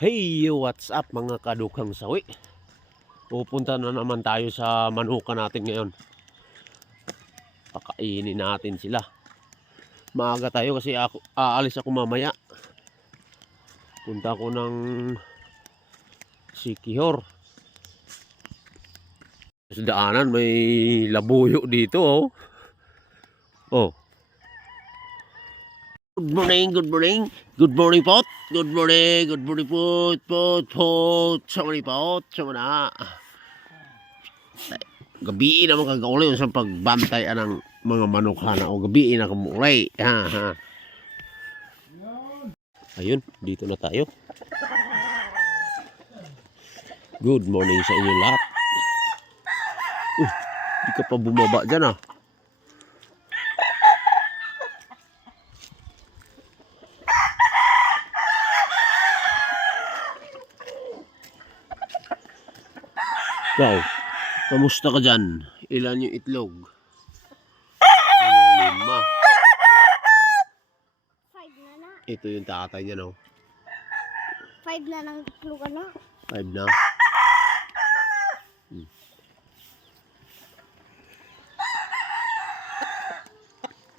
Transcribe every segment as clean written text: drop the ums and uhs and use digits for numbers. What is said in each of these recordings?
Hey, what's up mga kadukang sawi? Pupunta na naman tayo sa manuka natin ngayon. Pakainin natin sila. Maaga tayo kasi aalis ako mamaya. Punta ko ng Sikihor. Sa daanan may labuyo dito oh. Oh. Good morning, good morning. Good morning, pot. Good morning, pot. Sama ni pot, sama na. Gabi naman kagauli yung sa pagbantay ng mga manukha na o gabi na kamulay. Ha. Ayun, dito na tayo. Good morning sa inyo lahat. Di ka pa bumaba dyan ah. Wow, kamusta ka dyan? Ilan yung itlog? Lima. 5 na na. Ito yung tatay niya no? 5 na ng itlog na. 5 na.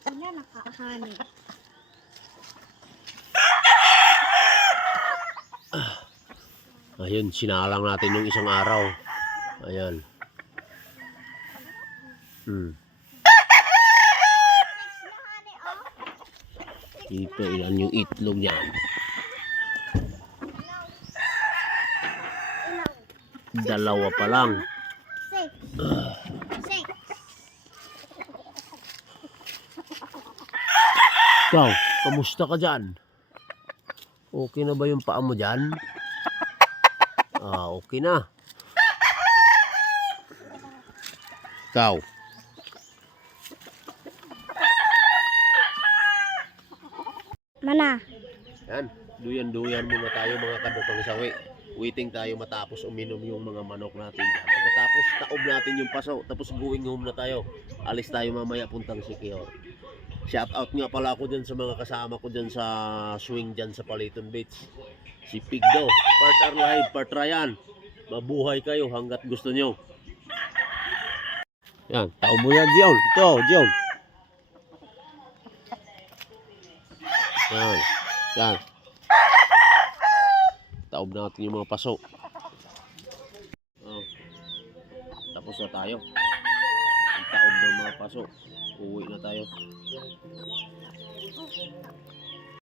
Wala nakahani. Ayun, sinalang natin yung isang araw. Ayan. Ito, ilan yung itlog niyan? Dalawa pa lang. 6. Wow, kamusta ka dyan? Okay na ba yung paa mo dyan? Okay na. Ikaw. Mana? Yan, duyan-duyan muna tayo mga kadukang sawi. Waiting tayo matapos uminom yung mga manok natin. Pagkatapos taob natin yung paso, tapos going home na tayo. Alis tayo mamaya puntang Sikihor. Shout out nga pala ako dyan sa mga kasama ko dyan sa swing dyan sa Paliton Beach. Si Pigdo, part R live, part Ryan. Mabuhay kayo hanggat gusto nyo. Yan, taob mo yan, Jion. Ito, Jion. Yan. Taob natin yung mga paso. Tapos na tayo. Ang taob ng mga paso. Uwi na tayo.